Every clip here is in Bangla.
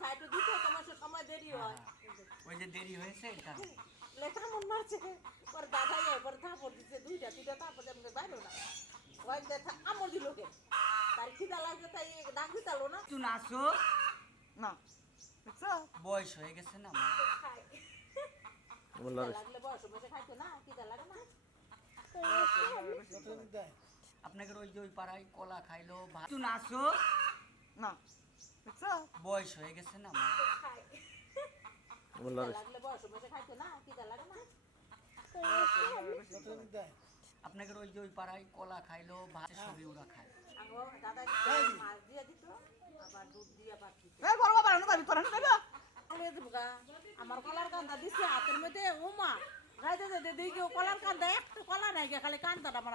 খাই দিতে তোমার সময় দেরি হয়। ওই যে দেরি হয়েছে এই লেখা মন মারছে। পর দাদাই এবার থাপড় দিচ্ছে দুইটা দুইটা থাপড় দিয়ে বাইরে না ওই দেখা আমল দিল কে? তার খিদা লাগছে তাই ডাক দিতালো না। একটু নাচো। না। বুঝছ বয়স হয়ে গেছে না লাগলে বয়স বসে খাইতো না খিদা লাগে না। আপনাকে ওই যে ওই পাড়ায় কলা খাইলো ভাত। একটু নাচো। না। বয়স হয়ে গেছে না আপনাকে ওই যে ওই পাড়ায় কলা খাইলো ভাত সবই ওরা খায় কলার কান্দা একটু কলা খালি আমার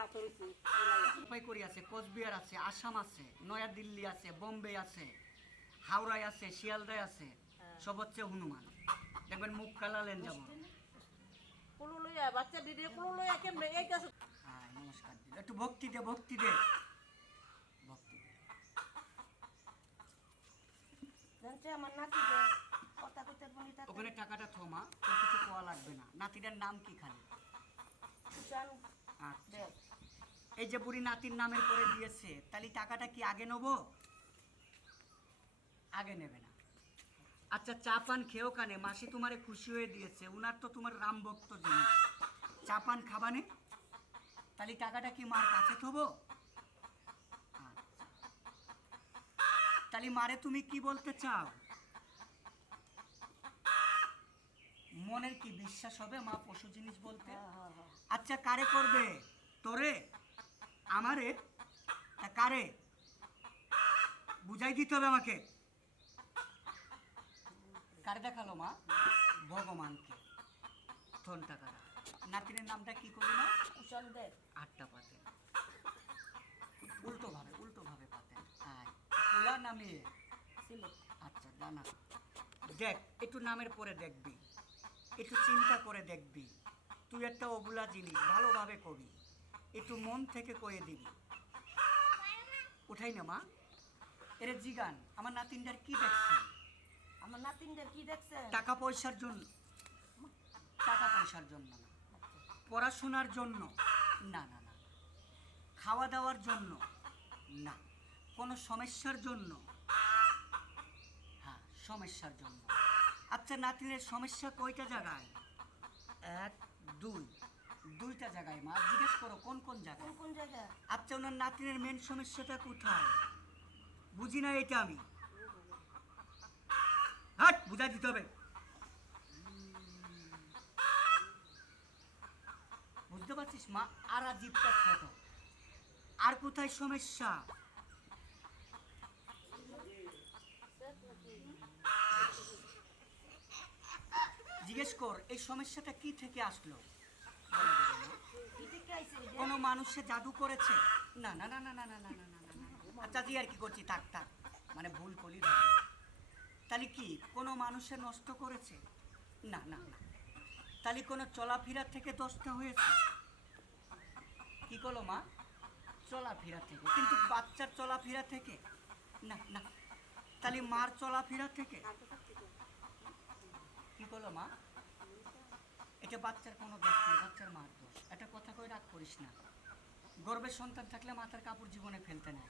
আছে কোচবিহার আছে আসাম আছে নয়া দিল্লি আছে বোম্বে আছে হাওড়ায় আছে শিয়ালদায় আছে সব হচ্ছে হনুমান। দেখবেন মুখ কালালেন যেমন। কুলু লইয়া বাচ্চা দিদি কুলু লইয়া কেমনে? এই হ্যাঁ নমস্কার দিদি। একটু ভক্তি দে ভক্তি দে। ভক্তি দে। জানছে আমার নাতি যে কথা কইতে বলি তা ওখানে টাকাটা থমা তোর কিছু লাগবে না। নাতিটার নাম কি খালি? জান। আচ্ছা। এই যে বুড়ি নাতির নামের করে দিয়েছে তাহলে টাকাটা কি আগে নেব? আগে নেবে না। আচ্ছা চা পান খেয়েও কানে মাসি তোমারে খুশি হয়ে দিয়েছে উনার তো তোমার রাম ভক্ত জিনিস চা পান খাবানে তাহলে টাকাটা কি মার কাছে থবো? আচ্ছা। তাহলে মারে তুমি কি বলতে চাও? মনের কি বিশ্বাস হবে মা পশু জিনিস বলতে? আচ্ছা কারে করবে? তোরে? আমারে? কারে? বুঝাই দিতে হবে আমাকে। কারে দেখাল মা? ভগবানকে। থন টাকারা নাতিনের নামটা কি করলি না কুশল দে। আটটা পাতে। উল্টো ভাবে উল্টো ভাবে পাতে। হ্যাঁ। খোলা নামিয়ে আচ্ছা জানা দেখ একটু নামের পরে দেখবি। একটু চিন্তা করে দেখবি। তুই একটা ওগুলা জিনিস ভালোভাবে কবি। একটু মন থেকে কয়ে দিবি। উঠাই না মা। এরে জিগান আমার নাতিনটার কি দেখছে? আমার নাতিনদের কি দেখছেন? টাকা পয়সার জন্য। টাকা পয়সার জন্য না। পড়াশোনার জন্য। না না না। খাওয়া দাওয়ার জন্য। না। কোনো সমস্যার জন্য। হ্যাঁ সমস্যার জন্য। আচ্ছা নাতিনের সমস্যা কয়টা জায়গায়? এক দুই। দুইটা জায়গায় মা। জিজ্ঞেস করো কোন কোন জায়গায়? কোন জায়গা আচ্ছা ওনার নাতিনের মেন সমস্যাটা কোথায়? বুঝি না এটা আমি। বুঝাই দিতে হবে বুঝতে পারছিস মা আর জীবটা ছোট আর কোথায় সমস্যা জিজ্ঞেস কর এই সমস্যাটা কি থেকে আসলো? কোনো মানুষে জাদু করেছে না না না না না না না না না না না। আচ্ছা জি আর কি করছি থাক থাক মানে ভুল ধরে। তাহলে কি, কোনো মানুষে নষ্ট করেছে? না না না। তাহলে কোনো চলাফেরা থেকে দশটা হয়েছে? কি করল মা? চলাফেরা থেকে। কিন্তু বাচ্চার চলাফেরা থেকে? না না। তাহলে মার চলাফেরা থেকে? কি করল মা? এটা বাচ্চার কোনো দোষ নেই, বাচ্চার মার দোষ। একটা কথা কই, রাগ করিস না। গর্বের সন্তান থাকলে মাথার কাপড় জীবনে ফেলতে নেয়।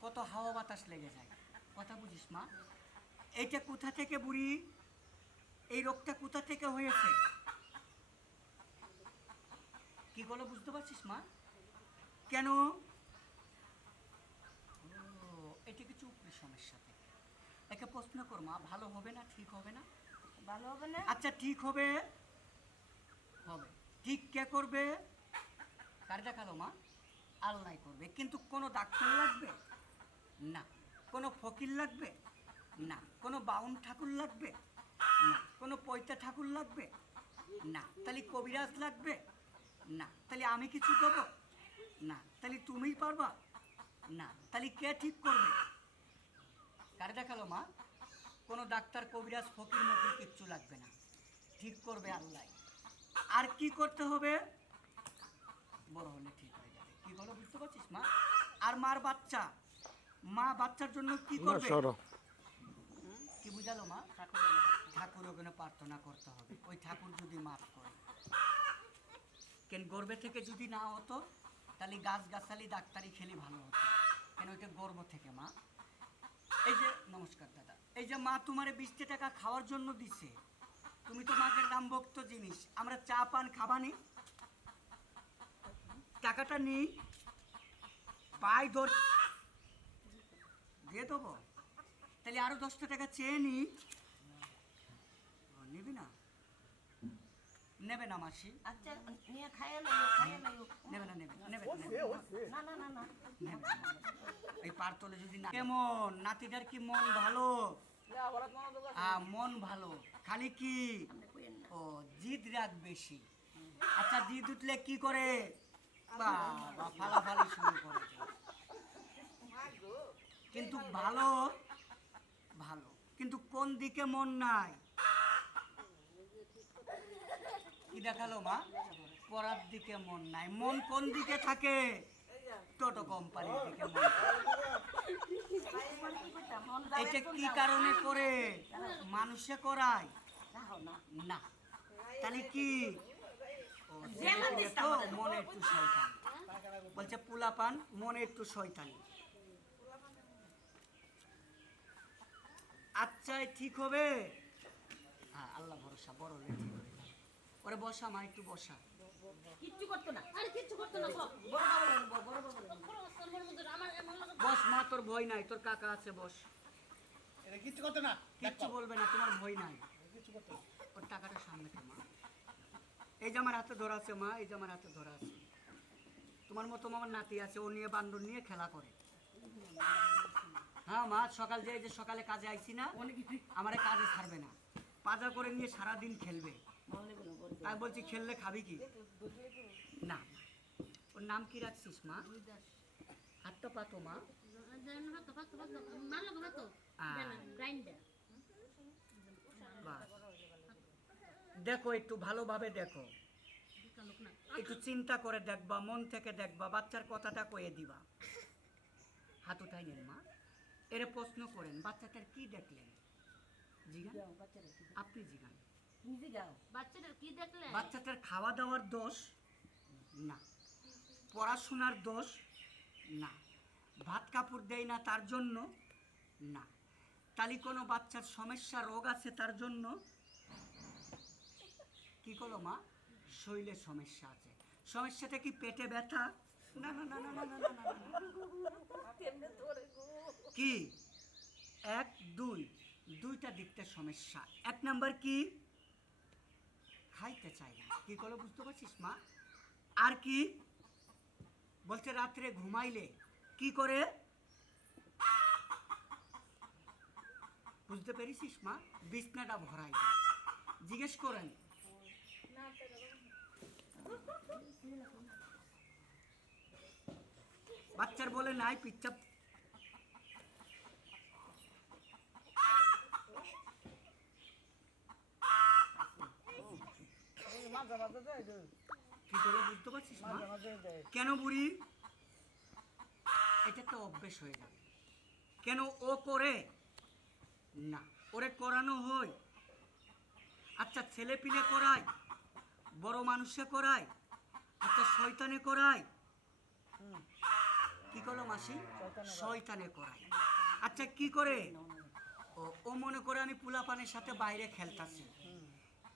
কত হাওয়া বাতাস লেগে যায়। কথা বুঝিস মা? এইটা কোথা থেকে বুড়ি? এই রোগটা কোথা থেকে হয়েছে? কি বলো বুঝতে পারছিস মা? কেন? এটা কিছু উপরি সমস্যা থেকে একে প্রশ্ন কর মা ভালো হবে না ঠিক হবে না? ভালো হবে না? আচ্ছা ঠিক হবে? হবে। ঠিক কে করবে? কার দেখাল মা? আল্লাহ করবে। কিন্তু কোনো ডাক্তার লাগবে? না। কোনো ফকির লাগবে? না। কোনো বাউন ঠাকুর লাগবে? না। কোনো পৈতা ঠাকুর লাগবে? না। তাহলে কবিরাজ লাগবে? না। তাহলে আমি কিছু দেবো? না। তাহলে তুমিই পারবা? না। তাহলে কে ঠিক করবে? কার দেখাল মা? কোনো ডাক্তার কবিরাজ ফকির মকির কিচ্ছু লাগবে না। ঠিক করবে আল্লাহ। আর কি করতে হবে? বড় হলে ঠিক হয়ে যাবে। কি বলো বুঝতে পারছিস মা? আর মার বাচ্চা? মা বাচ্চার জন্য কি করবে? ঠাকুর এনে দাও। ঠাকুর ওখানে প্রার্থনা করতে হবে। ওই ঠাকুর যদি মাফ করে। কেন গর্বে থেকে যদি না হতো তাহলে গাছ গাছালি ডাক্তারি খেলি ভালো হতো। কেন ওইটা গর্ব থেকে মা? এই যে নমস্কার দাদা। এই যে মা তোমারে বিশটি টাকা খাওয়ার জন্য দিছে তুমি তো মাকে রামভক্ত জিনিস। আমরা চা পান খাবানি। টাকাটা নেই। পাই ধর। দিয়ে দেবো? তাহলে আরও দশটা টাকা চেয়ে নিবি না? নেবে না মাসি। আচ্ছা নিয়ে নেবে না, নেবে নেবে না, না না না। না নেবে না। এই পারতলে যদি না কেমন? নাতিটার কি মন ভালো। হ্যাঁ মন ভালো। খালি কি? ও জিদ রাগ বেশি। আচ্ছা জিদ উঠলে কি করে? ফালাফালি শুরু করে কিন্তু ভালো ভালো। কিন্তু কোন দিকে মন নাই? কি দেখাল মা? পড়ার দিকে মন নাই। মন কোন দিকে থাকে। টোটো কোম্পানির দিকে মন এটা কি কারণে করে? মানুষে করায়? না। তাহলে কি। মনে একটু শয়তান। বলছে, পুলাপান, মনে একটু শয়তানি। আচ্ছা এ ঠিক হবে? হ্যাঁ আল্লাহ ভরসা বড় হলে ঠিক হবে। ওরে বসা মা একটু বসা। কিচ্ছু করতো না। আরে কিচ্ছু করতো না বস। মা তোর ভয় নাই তোর কাকা আছে বস। এটা কিচ্ছু করতো না। কিচ্ছু বলবে না তোমার ভয় নাই। কিচ্ছু করতো না। ওর টাকাটা সামনে তো মা এই যে আমার হাতে ধরা আছে মা এই যে আমার হাতে ধরা আছে। তোমার মতো আমার নাতি আছে ও নিয়ে বান্দর নিয়ে খেলা করে। হ্যাঁ মা সকাল যে যে সকালে কাজে আইছি না আমারে কাজে ছাড়বে না। পাজা করে নিয়ে সারা দিন খেলবে তাই বলছি খেললে খাবি কি? না। ওর নাম কি রাখছিস মা? হাতটা পাতো মা। দেখো একটু ভালোভাবে দেখো। একটু চিন্তা করে দেখবা মন থেকে দেখবা বাচ্চার কথাটা কয়ে দিবা। হাত উঠাই নেন মা। এর প্রশ্ন করেন বাচ্চাটার কি দেখলেন জিগান আপনি জিগান নিজে যাও বাচ্চাটার কি দেখলে বাচ্চাটার খাওয়া দাওয়ার দোষ না পড়াশোনার দোষ না ভাত কাপড় দেয় না তার জন্য না তালি কোনো বাচ্চার সমস্যা রোগ আছে তার জন্য কি করল মা শরীরের সমস্যা আছে সমস্যাটা কি পেটে ব্যথা না না না না না না না না? কি? এক, দুই, দুইটা দিকটা সমস্যা। এক নাম্বার কি? খাইতে চাই না। কি করল বুঝতে পারছিস, মা? আর কি? বলছে রাত্রে ঘুমাইলে কি করে? বুঝতে পেরেছিস, মা? বিছনাটা ভরাই জিজ্ঞেস করেন। বাচ্চার বলে নাই পিচ্ছাপ এই মাঝে মাঝে দেয় তো, কি করল কেন বুড়ি? এটা তো অভ্যেস হয়ে কেন ও করে? না, ওরে করানো হয়। আচ্ছা ছেলে পিলে বড় মানুষে করায় আচ্ছা শয়তানে করায়। কি করল মাসি? শয়তানে করায়। আচ্ছা কি করে? ও ও মনে করে আমি পুলাপানের সাথে বাইরে খেলতাছি।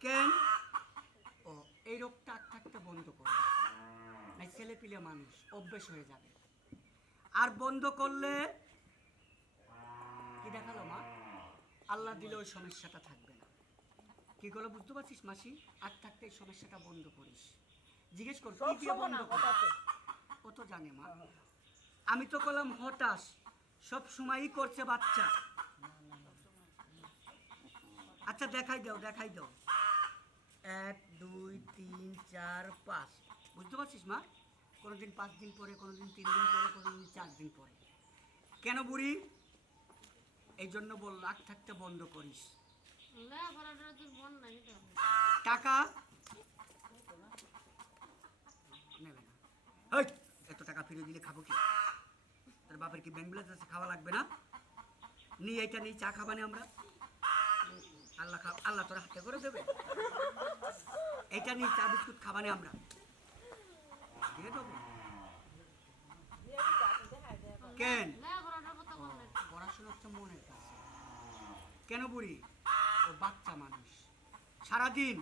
কেন ও এই রোগটা আগ থাকতে বন্ধ করে নাই ছেলে পিলে মানুষ অভ্যেস হয়ে যাবে। আর বন্ধ করলে কি দেখাল মা? আল্লাহ দিলে ওই সমস্যাটা থাকবে না। কি করল বুঝতে পারছিস মাসি? আগ থাকতে এই সমস্যাটা বন্ধ করিস। জিজ্ঞেস কর কি দিয়ে বন্ধ? ও তো জানে মা। আমি তো করলাম হতাশ। সব সময়ই করছে বাচ্চা। আচ্ছা দেখাই দাও দেখাই দাও। এক দুই চার পাঁচ। বুঝতে পারছিস মা? কোনোদিন পাঁচ দিন পরে কোনোদিন তিন দিন পরে কোনোদিন চার দিন পরে। কেন বুড়ি? এই জন্য বল রাগ থাকতে বন্ধ করিস। টাকা? নেবে না। এত টাকা ফিরে দিলে খাব কি? তোর বাপের কি ব্যাংক ব্যালেন্স আছে খাওয়া লাগবে না? নিয়ে এটা নিয়ে চা খাবানে আমরা? আল্লাহ খা আল্লাহ তোর হাতে করে দেবে। এটা নিয়ে চা বিস্কুট খাবানে আমরা। কেন? পড়াশোনা হচ্ছে মনের কাছে কেন বুড়ি? ও বাচ্চা মানুষ। সারাদিন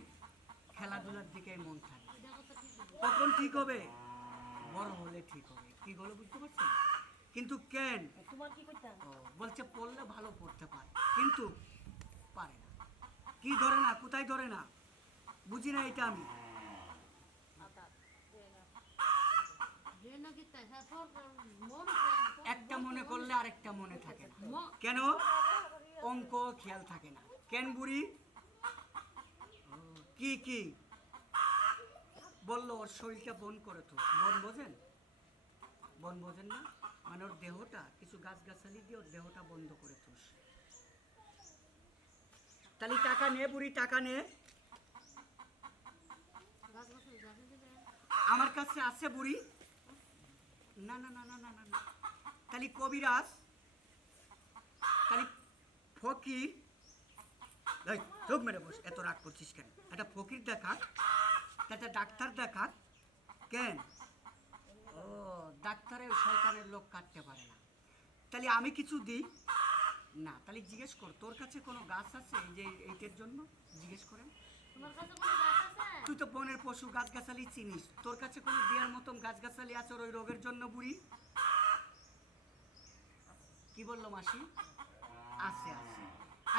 খেলাধুলার দিকে মন থাকে। কথা ঠিক কখন ঠিক হবে? বড় হলে ঠিক হবে। কি বলে বুঝতে পারছেন? কিন্তু কেন? বলছে পড়লে ভালো পড়তে পারে। কিন্তু পারে না। কি ধরে না? কোথায় ধরে না? বুঝি না এটা আমি একটা মনে করলে আরেকটা মনে থাকে না। কেন? অঙ্ক খেয়াল থাকে না। কেন বুড়ি? কি কি? বলল ওর শরীরটা বন করে তো। বন বোঝেন? বন বোঝেন না? মানে ওর দেহটা কিছু গাছগাছালি দিয়ে ওর দেহটা বন্ধ করে তোস তাহলে টাকা নে বুড়ি টাকা নে গাছ গাছ গাছে দিলে আমার কাছে আছে বুড়ি। না না না না না না তাহলে কবিরাজ তাহলে ফকির। চোখ মেরে বস, এত রাগ করছিস কেন? একটা ফকির একটা ডাক্তার দেখা কেন? ও ডাক্তারের শয়তানের লোক কাটতে পারে না। তাহলে আমি কিছু দিই? না, তাহলে জিজ্ঞেস কর, তোর কাছে কোনো গাছ আছে যে, এইটার জন্য? জিজ্ঞেস করেন তুই তো বনের পশু, গাছগাছালি চিনিস। তোর কাছে কোনো দেওয়ার মতন গাছগাছালি আছে ওই রোগের জন্য, বুড়ি? কি বলল মাসি? আছে আছে।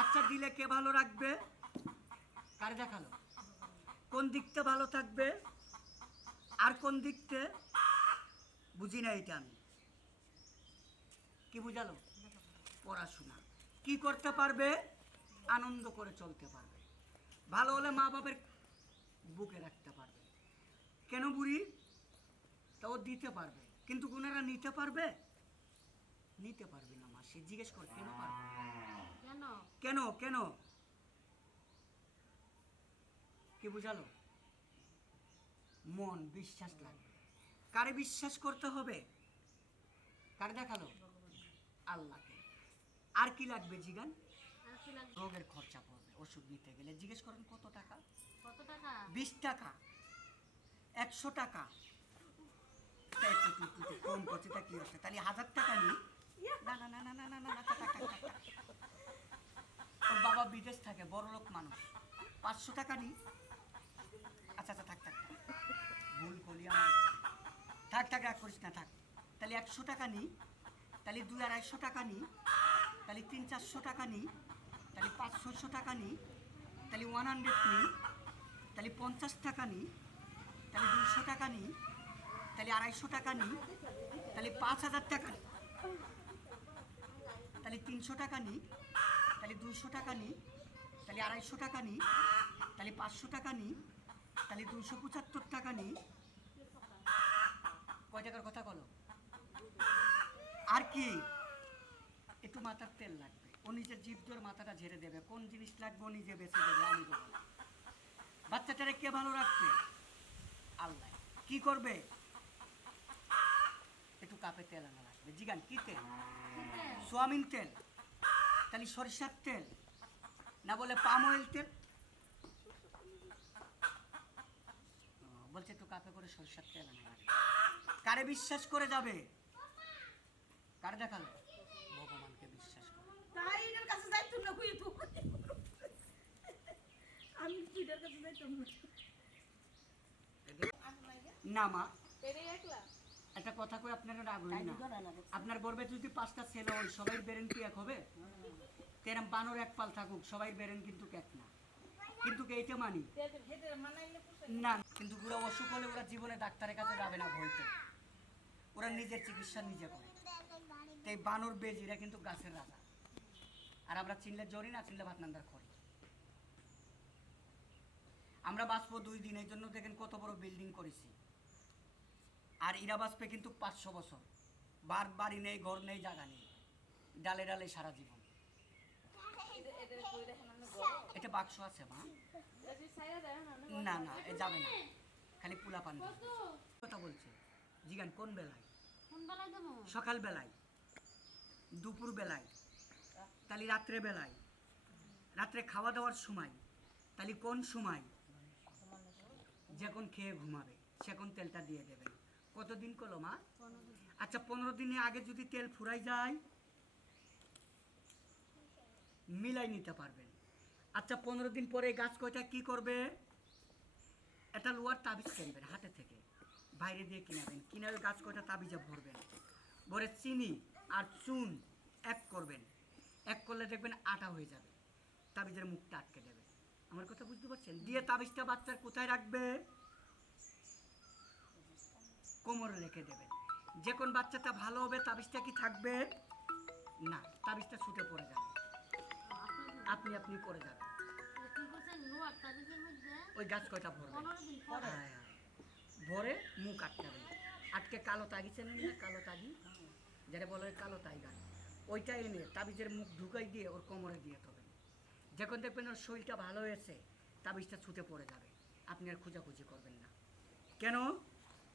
আচ্ছা দিলে কে ভালো রাখবে? কারে দেখাল? কোন দিকতে ভালো থাকবে? আর কোন দিকতে? বুঝি না এটা আমি। কি বুঝালো? পড়াশোনা। কি করতে পারবে? আনন্দ করে চলতে পারবে। ভালো হলে মা বাবার বুকে রাখতে পারবে। কেন বুড়ি? তা ও দিতে পারবে। কিন্তু গুনারা নিতে পারবে? নিতে পারবে না মাসি জিজ্ঞেস কর কেন পারবে কেন? কেন কেন? কি বুঝালো? মন বিশ্বাস লাগবে। কারে বিশ্বাস করতে হবে? কার দেখাল? আল্লাহকে। আর কি লাগবে জিগান? রোগের খরচা পড়বে। ওষুধ নিতে গেলে জিজ্ঞেস করেন কত টাকা? কত টাকা? বিশ টাকা। একশো টাকা। কম করছে তা কি তাহলে হাজার টাকা না না না না না না না বাবা বিদেশ থাকে বড় লোক মানুষ। পাঁচশো টাকা নি আচ্ছা আচ্ছা থাক থাক ভুল করি আমার থাক থাক রাগ করিস না থাক। তাহলে একশো টাকা নি তাহলে দুই আড়াইশো টাকা নি তাহলে তিন চারশো টাকা নি তাহলে পাঁচ ছয়শো টাকা নি, তাহলে ওয়ান হান্ড্রেড নি, তাহলে পঞ্চাশ টাকা নি, তাহলে দুশো টাকা নি, তাহলে আড়াইশো টাকা নি, তাহলে পাঁচ হাজার টাকা, তাহলে তিনশো টাকা নি, তাহলে দুশো টাকা নি, তাহলে আড়াইশো টাকা নি, তাহলে পাঁচশো টাকা নি, তাহলে দুশো পঁচাত্তর টাকা নি। কয় টাকার কথা বলো? আর কি? একটু মাথার তেল লাগবে। ও নিজের জীব তোর মাথাটা ঝেড়ে দেবে। কোন জিনিস লাগবে নিজে বেছে দেবে, আমি দেবো। বাচ্চাটারে কে ভালো রাখবে? আল্লাহ। কি করবে? একটু কাপে তেল আনা লাগবে জিগান, কি তেল? সোয়াবিন তেল। তাহলে সরিষার তেল। না বলে পাম অয়েল তেল? বলছে একটু কাপে করে সরিষার তেল আনা লাগবে কারে বিশ্বাস করে যাবে? কারে দেখাল ভগবানকে বিশ্বাস করে তাই এটার কাছে যাইতুম না কই তো আমি এটার কাছে যাইতাম না। মা। একটা কথা কই আপনারা রাগ তাই না। আপনার গর্বে যদি পাঁচটা ছেলে হয় সবাই বেরেন কি এক হবে? তেরাম বানর এক পাল থাকুক সবাই বেরেন কিন্তু এক না। কিন্তু এইটা মানি? না কিন্তু ওরা অসুখ হলে ওরা জীবনে ডাক্তারের কাছে যাবে না ভয়তে। ওরা নিজের চিকিৎসা নিজে করে। তো এই বানর বেজ এরা কিন্তু গাছের রাজা। আর আমরা চিনলে জরি না চিনলে ভাত নান্দার করি আমরা বাঁচবো দুই দিনের জন্য দেখেন কত বড় বিল্ডিং করেছি। আর ইরা বাঁচবে কিন্তু পাঁচশো বছর। বার বাড়ি নেই, ঘর নেই, জায়গা নেই। ডালে ডালে সারা জীবন। এটা বাক্স আছে, মা। না না, এ যাবে না। খালি পোলা পান কথা বলছে। জিগান, কোন বেলায়? কোন বেলায় সকাল বেলায় দুপুর বেলায়। তাহলে রাত্রে বেলায়। রাত্রে খাওয়া দাওয়ার সময়। তাহলে কোন সময়? যখন খেয়ে ঘুমাবে সেখন তেলটা দিয়ে দেবেন কতদিন করল মা? আচ্ছা পনেরো দিনে আগে যদি তেল ফুরাই যায় মিলাই নিতে পারবেন। আচ্ছা পনেরো দিন পরে গাছ কয়টা কি করবে? এটা লোয়ার তাবিজ কিনবেন হাতে থেকে। বাইরে দিয়ে কিনাবেন। কিনে ওই গাছ কয়টা তাবিজে ভরবেন। ভরে চিনি আর চুন এক করবেন। এক করলে দেখবেন আটা হয়ে যাবে। তাবিজের মুখটা আটকে দেবে। আমার কথা বুঝতে পারছেন? দিয়ে তাবিজটা বাচ্চার কোথায় রাখবে? কোমরে রেখে দেবেন যে কোন বাচ্চাটা ভালো হবে তাবিজটা কি থাকবে? না তাবিজটা ছুটে পড়ে যাবে। আপনি আপনি পড়ে মধ্যে ওই গাছ কয়টা পরে হ্যাঁ, হ্যাঁ। ভরে মুখ আটকাবে আটকে কালো তাগি চেনেন না? কালো তাগি? যেটা বলে কালো টাইগার ওইটা এনে তাবিজের মুখ ঢুকাই দিয়ে ওর কোমরে দিয়ে দেবেন যখন দেখবেন ওর শরীরটা ভালো হয়েছে তাবিজটা ছুটে পড়ে যাবে। আপনি আর খোঁজাখুঁজি করবেন না। কেন?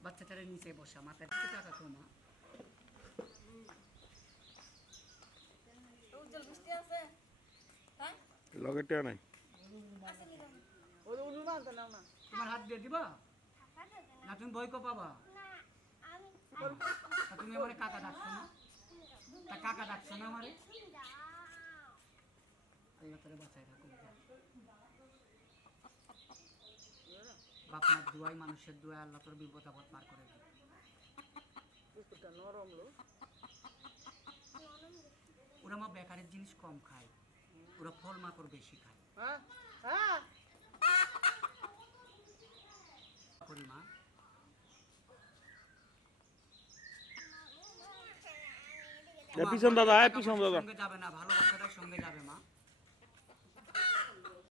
বাচ্চাটারে নিচে বসা মাথায় দিকে টাকা কমা হ্যাঁ? নাই। নাও না। তোমার হাত দিয়ে দিবা? না তুমি বই পাবা। তুমি আমার কাকা ডাকছো না? তা কাকা ডাকছো না আমারে? আল্লাহ তারে বাঁচায় রাখুন বাপমার দুয়াই মানুষের দুয়াই আল্লাহ তোর বিপদ আপদ পার করে দিবে কুকুরটা নরম লো। ওরা মা বেকারের জিনিস কম খায় ওরা ফল মাকড় বেশি খায়। হ্যাঁ? হ্যাঁ? করি মা। পিছন দাদা পিছন দাদা। সঙ্গে যাবে না ভালো সঙ্গে যাবে মা।